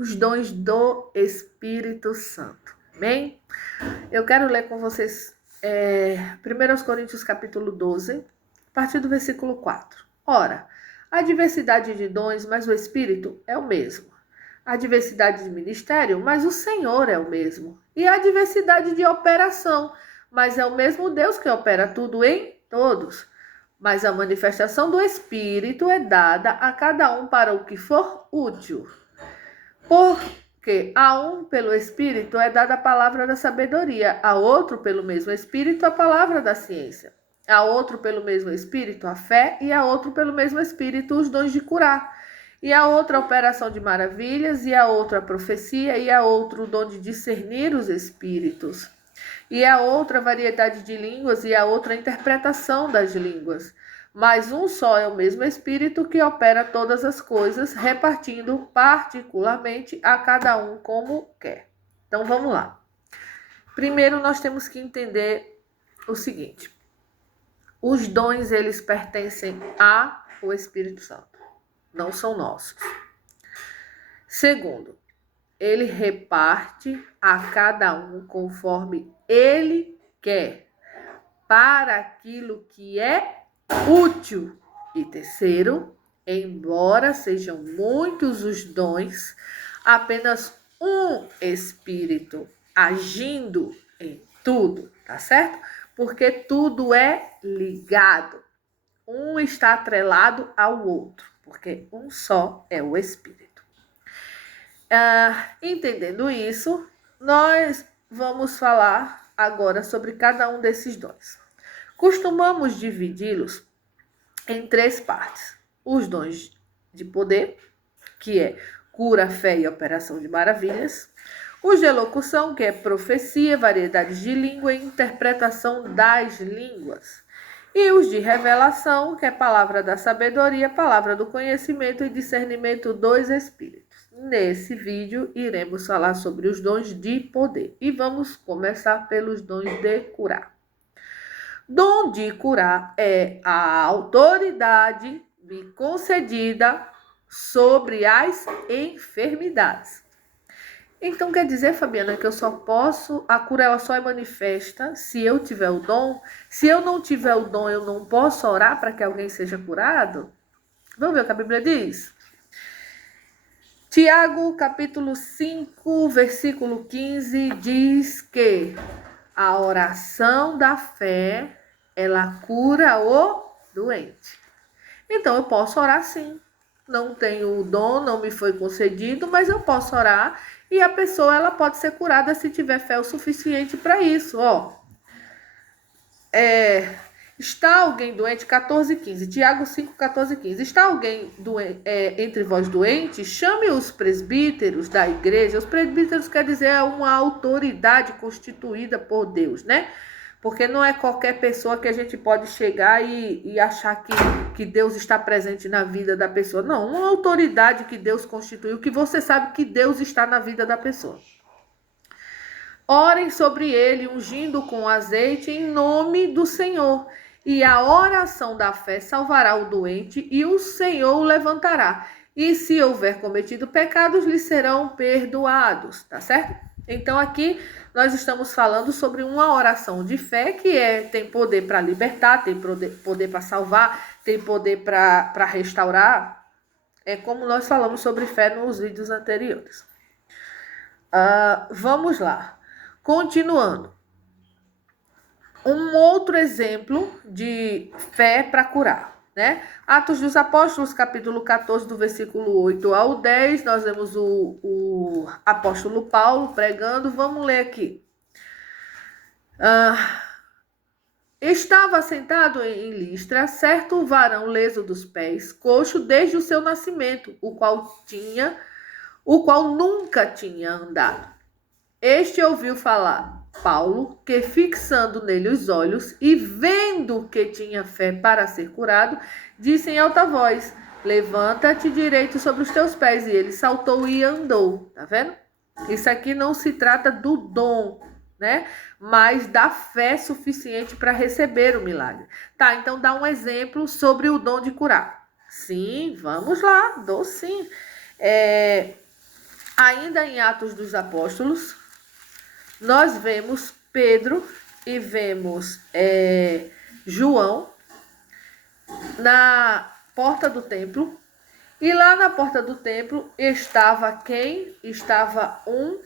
os dons do Espírito Santo. Amém? Eu quero ler com vocês 1 Coríntios capítulo 12, a partir do versículo 4. Ora, há diversidade de dons, mas o Espírito é o mesmo. Há diversidade de ministério, mas o Senhor é o mesmo. E há diversidade de operação, mas é o mesmo Deus que opera tudo em todos. Mas a manifestação do Espírito é dada a cada um para o que for útil. Porque a um, pelo Espírito, é dada a palavra da sabedoria, a outro, pelo mesmo Espírito, a palavra da ciência, a outro, pelo mesmo Espírito, a fé, e a outro, pelo mesmo Espírito, os dons de curar, e a outra, a operação de maravilhas, e a outra, a profecia, e a outro, o dom de discernir os espíritos, e a outra, variedade de línguas, e a outra, a interpretação das línguas. Mas um só é o mesmo Espírito que opera todas as coisas, repartindo particularmente a cada um como quer. Então vamos lá. Primeiro nós temos que entender o seguinte: os dons, eles pertencem ao Espírito Santo, não são nossos. Segundo, ele reparte a cada um conforme ele quer, para aquilo que é útil. E terceiro, embora sejam muitos os dons, apenas um Espírito agindo em tudo, tá certo? Porque tudo é ligado. Um está atrelado ao outro, porque um só é o Espírito. Entendendo isso, nós vamos falar agora sobre cada um desses dons. Costumamos dividi-los em 3 partes. Os dons de poder, que é cura, fé e operação de maravilhas. Os de elocução, que é profecia, variedades de língua e interpretação das línguas. E os de revelação, que é palavra da sabedoria, palavra do conhecimento e discernimento dos espíritos. Nesse vídeo, iremos falar sobre os dons de poder. E vamos começar pelos dons de curar. Dom de curar é a autoridade me concedida sobre as enfermidades. Então quer dizer, Fabiana, que a cura ela só é manifesta se eu tiver o dom? Se eu não tiver o dom, eu não posso orar para que alguém seja curado? Vamos ver o que a Bíblia diz? Tiago, capítulo 5, versículo 15, diz que a oração da fé, ela cura o doente. Então, eu posso orar sim. Não tenho o dom, não me foi concedido, mas eu posso orar e a pessoa ela pode ser curada se tiver fé o suficiente para isso. Está alguém doente? 14:15. Tiago 5, 14:15. Está alguém entre vós doente? Chame os presbíteros da igreja. Os presbíteros quer dizer uma autoridade constituída por Deus, né? Porque não é qualquer pessoa que a gente pode chegar e achar que Deus está presente na vida da pessoa. Não, uma autoridade que Deus constituiu, que você sabe que Deus está na vida da pessoa. Orem sobre ele, ungindo com azeite em nome do Senhor. E a oração da fé salvará o doente e o Senhor o levantará. E se houver cometido pecados, lhe serão perdoados, tá certo? Então aqui nós estamos falando sobre uma oração de fé que tem poder para libertar, tem poder para salvar, tem poder para restaurar. É como nós falamos sobre fé nos vídeos anteriores. Vamos lá. Continuando. Um outro exemplo de fé para curar, né? Atos dos Apóstolos, capítulo 14, do versículo 8 ao 10, nós vemos o apóstolo Paulo pregando. Vamos ler aqui. Estava sentado em Listra certo varão leso dos pés, coxo desde o seu nascimento, o qual nunca tinha andado. Este ouviu falar Paulo, que fixando nele os olhos e vendo que tinha fé para ser curado, disse em alta voz: levanta-te direito sobre os teus pés. E ele saltou e andou. Tá vendo? Isso aqui não se trata do dom, né? Mas da fé suficiente para receber o milagre. Tá, então dá um exemplo sobre o dom de curar. Sim, vamos lá, dou sim. Ainda em Atos dos Apóstolos, nós vemos Pedro e vemos João na porta do templo. E lá na porta do templo estava quem? Estava um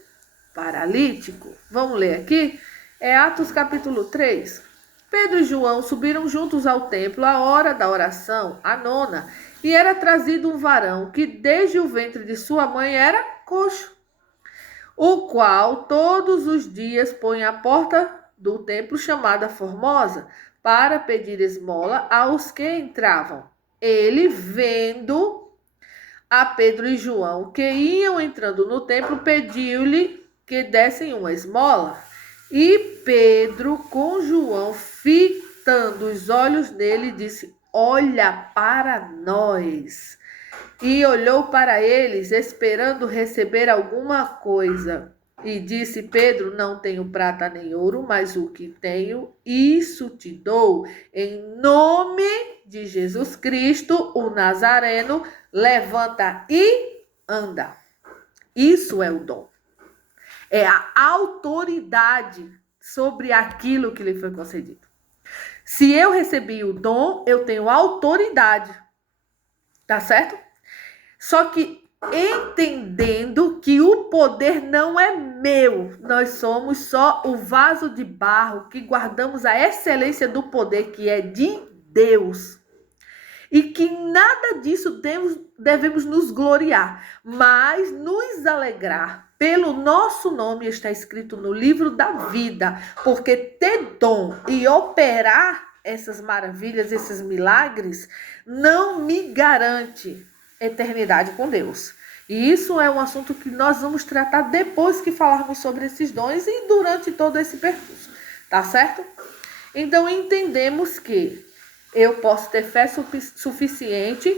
paralítico. Vamos ler aqui? É Atos capítulo 3. Pedro e João subiram juntos ao templo à hora da oração, a nona, e era trazido um varão que desde o ventre de sua mãe era coxo, o qual todos os dias põe à porta do templo chamada Formosa para pedir esmola aos que entravam. Ele, vendo a Pedro e João que iam entrando no templo, pediu-lhe que dessem uma esmola. E Pedro, com João, fitando os olhos nele, disse: olha para nós. E olhou para eles, esperando receber alguma coisa. E disse: Pedro, não tenho prata nem ouro, mas o que tenho, isso te dou. Em nome de Jesus Cristo, o Nazareno, levanta e anda. Isso é o dom. É a autoridade sobre aquilo que lhe foi concedido. Se eu recebi o dom, eu tenho autoridade. Tá certo? Só que entendendo que o poder não é meu, nós somos só o vaso de barro que guardamos a excelência do poder que é de Deus. E que nada disso devemos nos gloriar, mas nos alegrar. Pelo nosso nome está escrito no livro da vida, porque ter dom e operar essas maravilhas, esses milagres, não me garante eternidade com Deus. E isso é um assunto que nós vamos tratar depois que falarmos sobre esses dons e durante todo esse percurso, tá certo? Então entendemos que eu posso ter fé suficiente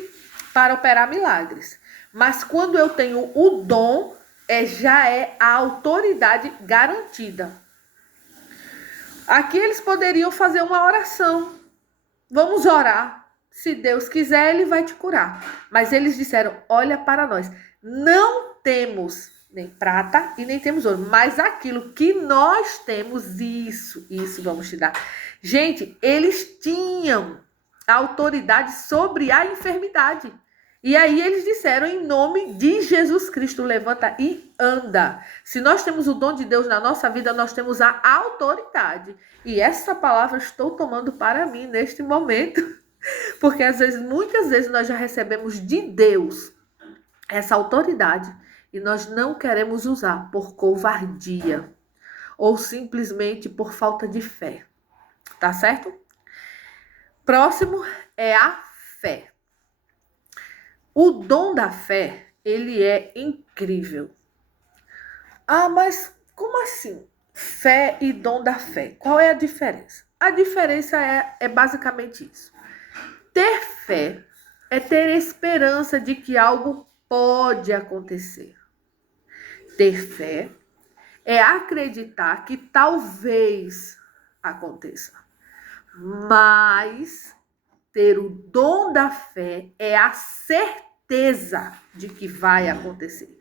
para operar milagres, mas quando eu tenho o dom, já é a autoridade garantida. Aqui eles poderiam fazer uma oração. Vamos orar. Se Deus quiser, Ele vai te curar. Mas eles disseram, olha para nós. Não temos nem prata e nem temos ouro. Mas aquilo que nós temos, isso vamos te dar. Gente, eles tinham autoridade sobre a enfermidade. E aí eles disseram, em nome de Jesus Cristo, levanta e anda. Se nós temos o dom de Deus na nossa vida, nós temos a autoridade. E essa palavra estou tomando para mim neste momento. Porque muitas vezes nós já recebemos de Deus essa autoridade e nós não queremos usar por covardia ou simplesmente por falta de fé. Tá certo? Próximo é a fé. O dom da fé, ele é incrível. Ah, mas como assim? Fé e dom da fé. Qual é a diferença? A diferença é basicamente isso. Ter fé é ter esperança de que algo pode acontecer. Ter fé é acreditar que talvez aconteça. Mas ter o dom da fé é a certeza de que vai acontecer.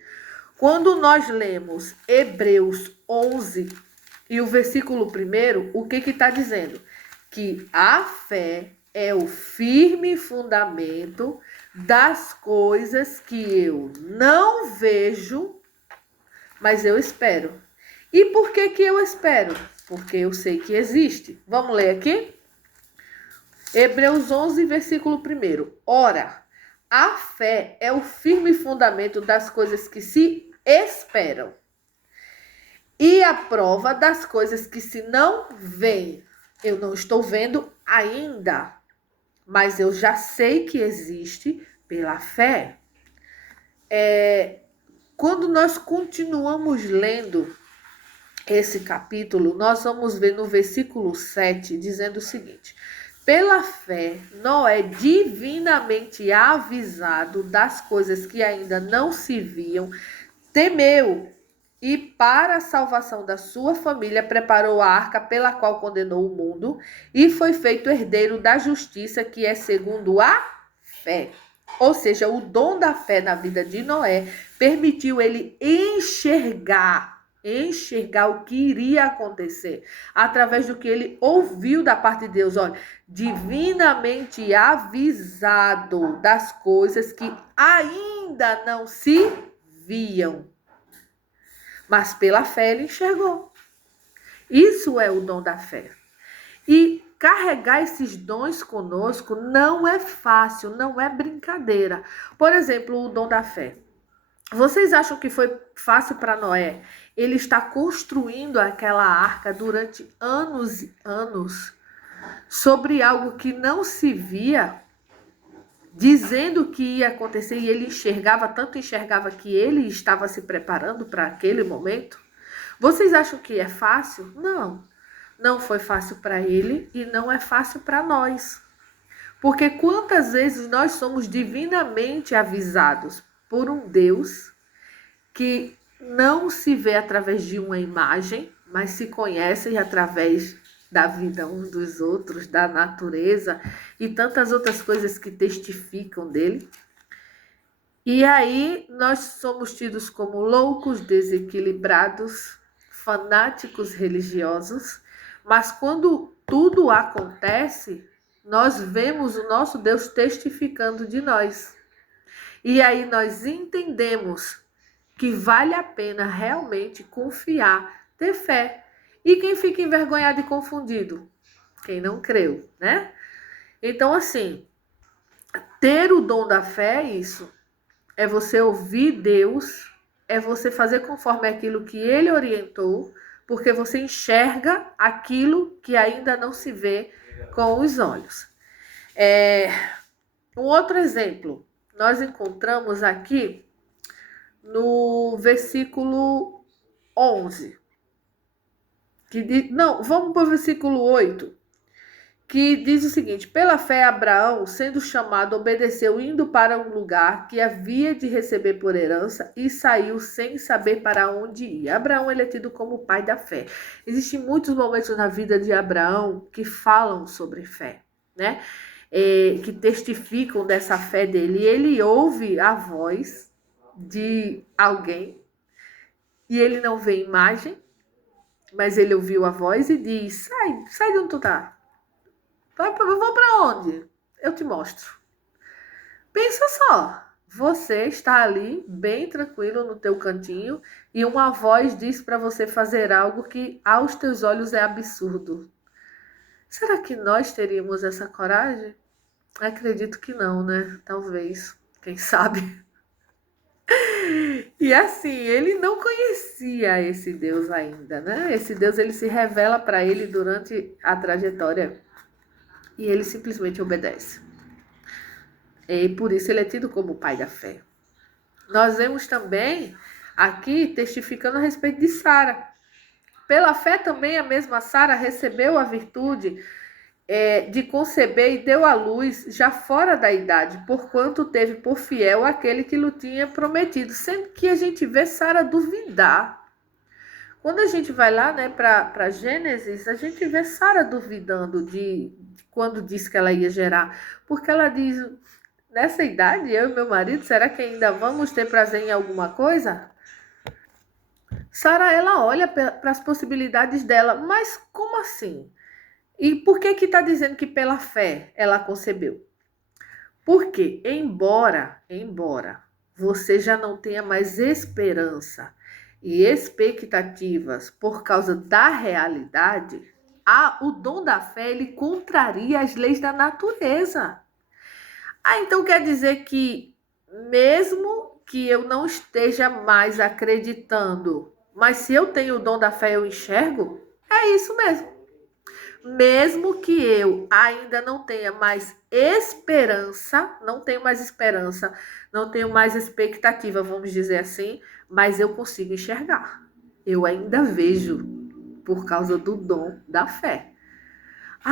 Quando nós lemos Hebreus 11 e o versículo 1, o que está dizendo? Que a fé é o firme fundamento das coisas que eu não vejo, mas eu espero. E por que eu espero? Porque eu sei que existe. Vamos ler aqui? Hebreus 11, versículo 1. Ora, a fé é o firme fundamento das coisas que se esperam e a prova das coisas que se não veem. Eu não estou vendo ainda, mas eu já sei que existe pela fé. Quando nós continuamos lendo esse capítulo, nós vamos ver no versículo 7, dizendo o seguinte: pela fé, Noé, divinamente avisado das coisas que ainda não se viam, temeu e para a salvação da sua família preparou a arca pela qual condenou o mundo e foi feito herdeiro da justiça que é segundo a fé. Ou seja, o dom da fé na vida de Noé permitiu ele enxergar o que iria acontecer através do que ele ouviu da parte de Deus, olha, divinamente avisado das coisas que ainda não se viam, mas pela fé ele enxergou. Isso é o dom da fé. E carregar esses dons conosco não é fácil, não é brincadeira. Por exemplo, o dom da fé. Vocês acham que foi fácil para Noé? Ele está construindo aquela arca durante anos e anos sobre algo que não se via, dizendo que ia acontecer, e ele enxergava, tanto enxergava que ele estava se preparando para aquele momento. Vocês acham que é fácil? Não. Não foi fácil para ele e não é fácil para nós. Porque quantas vezes nós somos divinamente avisados por um Deus que não se vê através de uma imagem, mas se conhece através da vida uns dos outros, da natureza e tantas outras coisas que testificam dele. E aí nós somos tidos como loucos, desequilibrados, fanáticos religiosos, mas quando tudo acontece, nós vemos o nosso Deus testificando de nós. E aí nós entendemos que vale a pena realmente confiar, ter fé. E quem fica envergonhado e confundido? Quem não creu, né? Então, assim, ter o dom da fé é isso. É você ouvir Deus, é você fazer conforme aquilo que Ele orientou, porque você enxerga aquilo que ainda não se vê com os olhos. Um outro exemplo, nós encontramos aqui no versículo 11. Vamos para o versículo 8, que diz o seguinte: pela fé Abraão, sendo chamado, obedeceu, indo para um lugar que havia de receber por herança, e saiu sem saber para onde ia. Abraão, ele é tido como o pai da fé. Existem muitos momentos na vida de Abraão que falam sobre fé, né? Que testificam dessa fé dele. E ele ouve a voz de alguém, e ele não vê imagem, mas ele ouviu a voz e diz: sai de onde tu tá. Eu vou para onde? Eu te mostro. Pensa só, você está ali bem tranquilo no teu cantinho e uma voz diz para você fazer algo que aos teus olhos é absurdo. Será que nós teríamos essa coragem? Acredito que não, né? Talvez, quem sabe. E assim, ele não conhecia esse Deus ainda, né? Esse Deus, ele se revela para ele durante a trajetória e ele simplesmente obedece. E por isso ele é tido como o pai da fé. Nós vemos também aqui testificando a respeito de Sara. Pela fé também a mesma Sara recebeu a virtude de conceber e deu à luz já fora da idade, porquanto teve por fiel aquele que lhe tinha prometido. Sendo que a gente vê Sara duvidar. Quando a gente vai lá, né, para Gênesis, a gente vê Sara duvidando de quando diz que ela ia gerar. Porque ela diz: nessa idade, eu e meu marido, será que ainda vamos ter prazer em alguma coisa? Sara, ela olha para as possibilidades dela, mas como assim? E por que está dizendo que pela fé ela concebeu? Porque, embora você já não tenha mais esperança e expectativas por causa da realidade, o dom da fé, ele contraria as leis da natureza. Então quer dizer que mesmo que eu não esteja mais acreditando, mas se eu tenho o dom da fé, eu enxergo? É isso mesmo. Mesmo que eu ainda não tenha mais esperança, não tenho mais expectativa, vamos dizer assim, mas eu consigo enxergar. Eu ainda vejo por causa do dom da fé.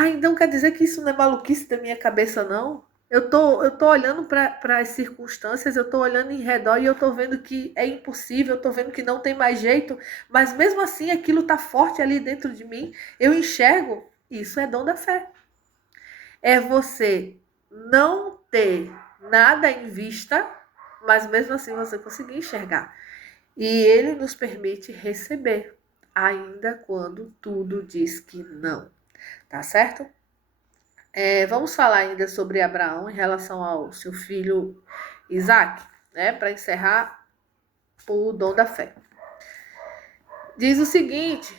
Então quer dizer que isso não é maluquice da minha cabeça, não? Eu tô olhando para as circunstâncias, eu tô olhando em redor e eu tô vendo que é impossível, eu tô vendo que não tem mais jeito, mas mesmo assim aquilo tá forte ali dentro de mim, eu enxergo. Isso é dom da fé. É você não ter nada em vista, mas mesmo assim você conseguir enxergar. E ele nos permite receber, ainda quando tudo diz que não. Tá certo? Vamos falar ainda sobre Abraão em relação ao seu filho Isaac, né? Para encerrar o dom da fé. Diz o seguinte,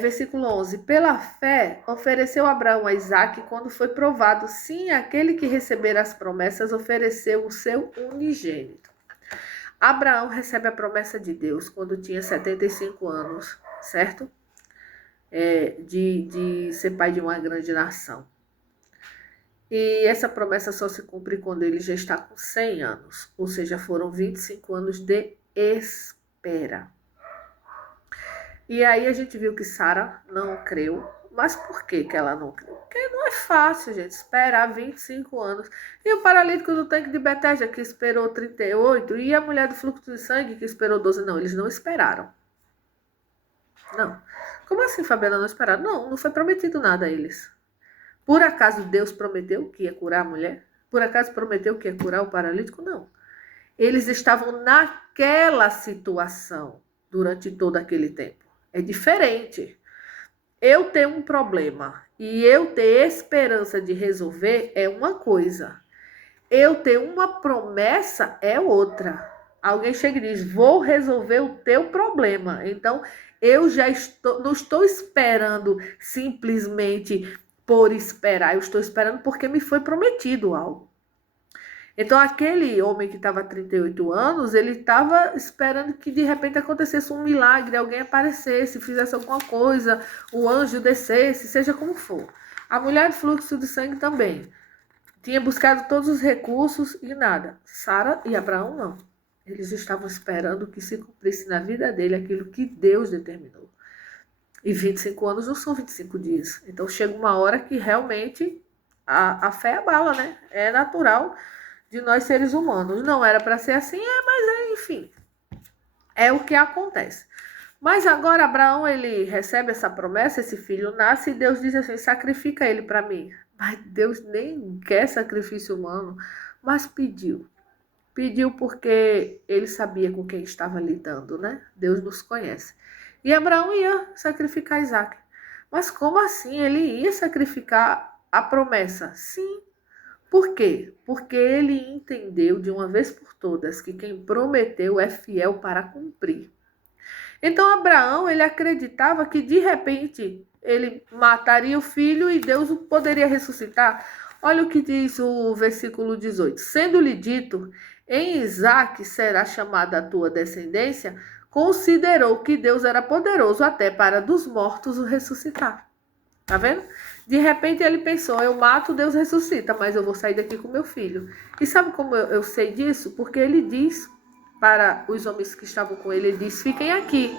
versículo 11: pela fé ofereceu Abraão a Isaac quando foi provado, sim, aquele que receber as promessas ofereceu o seu unigênito. Abraão recebe a promessa de Deus quando tinha 75 anos, certo? De ser pai de uma grande nação. E essa promessa só se cumpre quando ele já está com 100 anos, ou seja, foram 25 anos de espera. E aí a gente viu que Sara não creu. Mas por que ela não creu? Porque não é fácil, gente, esperar 25 anos. E o paralítico do tanque de Betesda, que esperou 38, e a mulher do fluxo de sangue, que esperou 12. Não, eles não esperaram. Não. Como assim, Fabiana, não esperaram? Não, não foi prometido nada a eles. Por acaso Deus prometeu que ia curar a mulher? Por acaso prometeu que ia curar o paralítico? Não. Eles estavam naquela situação durante todo aquele tempo. É diferente. Eu ter um problema e eu ter esperança de resolver é uma coisa. Eu ter uma promessa é outra. Alguém chega e diz, vou resolver o teu problema. Então, eu já não estou esperando simplesmente por esperar. Eu estou esperando porque me foi prometido algo. Então, aquele homem que estava há 38 anos, ele estava esperando que de repente acontecesse um milagre, alguém aparecesse, fizesse alguma coisa, o anjo descesse, seja como for. A mulher do fluxo de sangue também. Tinha buscado todos os recursos e nada. Sara e Abraão não. Eles estavam esperando que se cumprisse na vida dele aquilo que Deus determinou. E 25 anos não são 25 dias. Então chega uma hora que realmente a fé abala, né? É natural de nós seres humanos. Não era para ser assim, mas enfim. É o que acontece. Mas agora Abraão, ele recebe essa promessa, esse filho nasce e Deus diz assim, sacrifica ele para mim. Mas Deus nem quer sacrifício humano, mas pediu. Pediu porque ele sabia com quem estava lidando, né? Deus nos conhece. E Abraão ia sacrificar Isaac. Mas como assim? Ele ia sacrificar a promessa? Sim. Por quê? Porque ele entendeu de uma vez por todas que quem prometeu é fiel para cumprir. Então Abraão, ele acreditava que de repente ele mataria o filho e Deus o poderia ressuscitar. Olha o que diz o versículo 18. Sendo-lhe dito, em Isaque será chamada a tua descendência, considerou que Deus era poderoso até para dos mortos o ressuscitar. Tá vendo? De repente ele pensou, eu mato, Deus ressuscita, mas eu vou sair daqui com meu filho. E sabe como eu sei disso? Porque ele diz para os homens que estavam com ele, ele diz, fiquem aqui,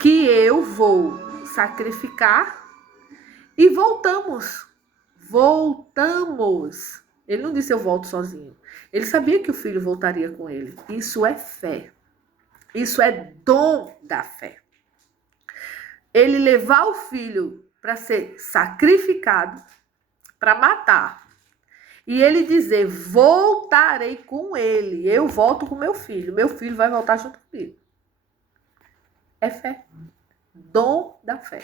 que eu vou sacrificar e voltamos. Voltamos. Ele não disse eu volto sozinho. Ele sabia que o filho voltaria com ele. Isso é fé. Isso é dom da fé. Ele levar o filho para ser sacrificado, para matar. E ele dizer, voltarei com ele. Eu volto com meu filho vai voltar junto comigo. É fé. Dom da fé.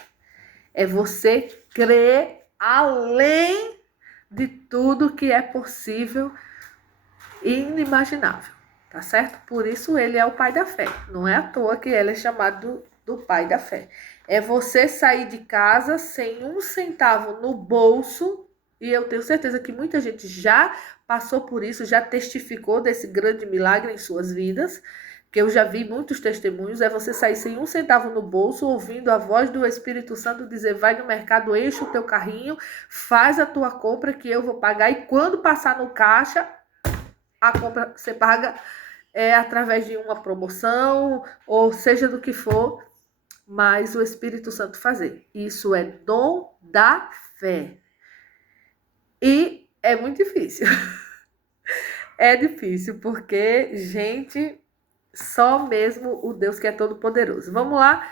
É você crer além de tudo que é possível e inimaginável. Tá certo? Por isso ele é o pai da fé. Não é à toa que ele é chamado do pai da fé. É você sair de casa sem um centavo no bolso. E eu tenho certeza que muita gente já passou por isso, já testificou desse grande milagre em suas vidas, que eu já vi muitos testemunhos, é você sair sem um centavo no bolso, ouvindo a voz do Espírito Santo dizer, vai no mercado, enche o teu carrinho, faz a tua compra que eu vou pagar, e quando passar no caixa, a compra você paga através de uma promoção, ou seja do que for, mas o Espírito Santo fazer. Isso é dom da fé. E é muito difícil. É difícil, porque, gente, só mesmo o Deus que é todo poderoso. Vamos lá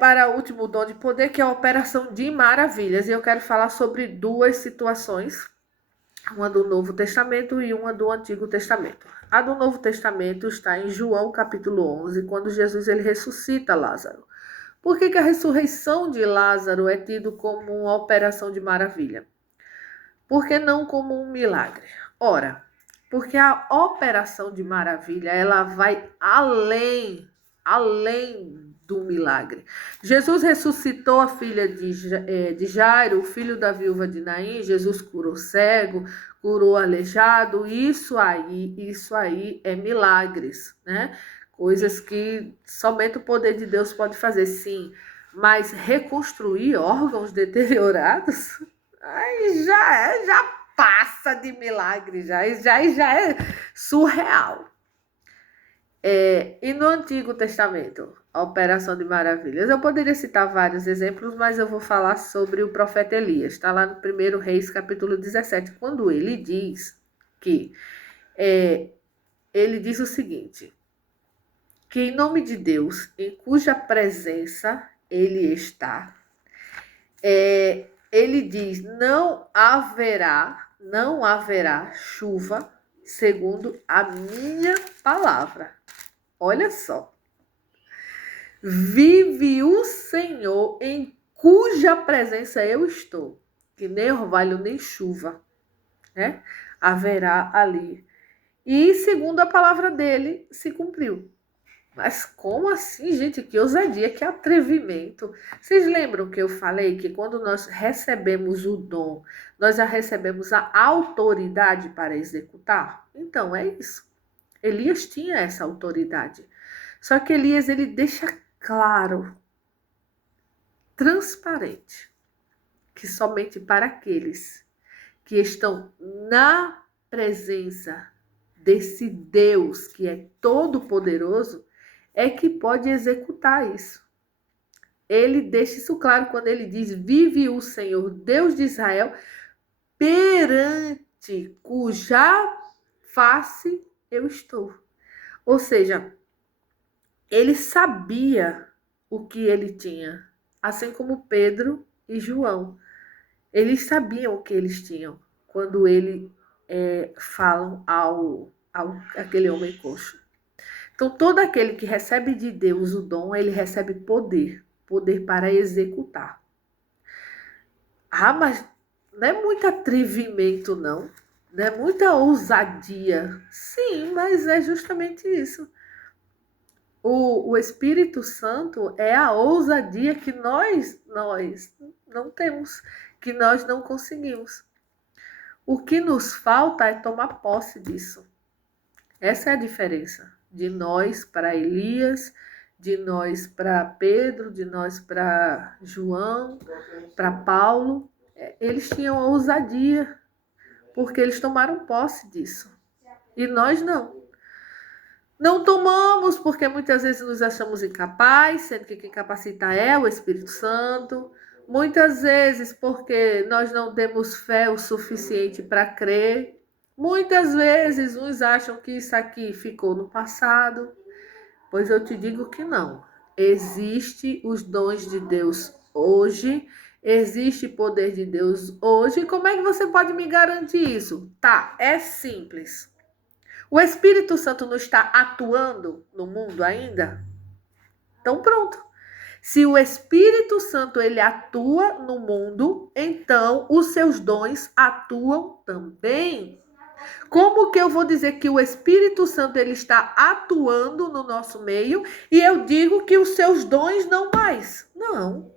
para o último dom de poder, que é a operação de maravilhas. E eu quero falar sobre duas situações uma do Novo Testamento e uma do Antigo Testamento. A do Novo Testamento está em João capítulo 11, quando Jesus ele ressuscita Lázaro. Por que a ressurreição de Lázaro é tido como uma operação de maravilha? Por que não como um milagre? Ora, porque a operação de maravilha, ela vai além do milagre. Jesus ressuscitou a filha de Jairo, o filho da viúva de Naim. Jesus curou cego, curou aleijado. Isso aí é milagres, né? Coisas que somente o poder de Deus pode fazer, sim. Mas reconstruir órgãos deteriorados, aí já passa de milagre, já é surreal. E no Antigo Testamento, a operação de maravilhas. Eu poderia citar vários exemplos, mas eu vou falar sobre o profeta Elias. Está lá no 1 Reis, capítulo 17, quando ele diz que ele diz o seguinte, que em nome de Deus, em cuja presença ele está, ele diz, não haverá chuva segundo a minha palavra. Olha só. Vive o Senhor em cuja presença eu estou, que nem orvalho nem chuva, né? Haverá ali. E segundo a palavra dele, se cumpriu. Mas como assim, gente? Que ousadia, que atrevimento. Vocês lembram que eu falei que quando nós recebemos o dom, nós já recebemos a autoridade para executar? Então, é isso. Elias tinha essa autoridade. Só que Elias, ele deixa claro, transparente, que somente para aqueles que estão na presença desse Deus que é todo-poderoso é que pode executar isso. Ele deixa isso claro quando ele diz, vive o Senhor, Deus de Israel, perante cuja face eu estou. Ou seja, ele sabia o que ele tinha, assim como Pedro e João. Eles sabiam o que eles tinham quando ele falam aquele homem coxo. Então, todo aquele que recebe de Deus o dom, ele recebe poder para executar. Ah, mas não é muito atrevimento, não. Não é muita ousadia. Sim, mas é justamente isso. O Espírito Santo é a ousadia que nós não temos, que nós não conseguimos. O que nos falta é tomar posse disso. Essa é a diferença de nós para Elias, de nós para Pedro, de nós para João, para Paulo. Eles tinham ousadia, porque eles tomaram posse disso. E nós não. Não tomamos, porque muitas vezes nos achamos incapazes, sendo que quem capacita é o Espírito Santo. Muitas vezes porque nós não temos fé o suficiente para crer. Muitas vezes uns acham que isso aqui ficou no passado. Pois eu te digo que não. Existe os dons de Deus hoje, existe poder de Deus hoje. Como é que você pode me garantir isso? Tá, é simples. O Espírito Santo não está atuando no mundo ainda? Então pronto. Se o Espírito Santo ele atua no mundo, então os seus dons atuam também. Como que eu vou dizer que o Espírito Santo ele está atuando no nosso meio e eu digo que os seus dons não mais? Não.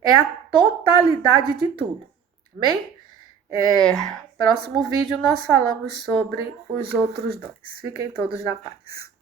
É a totalidade de tudo. Amém? Próximo vídeo nós falamos sobre os outros dons. Fiquem todos na paz.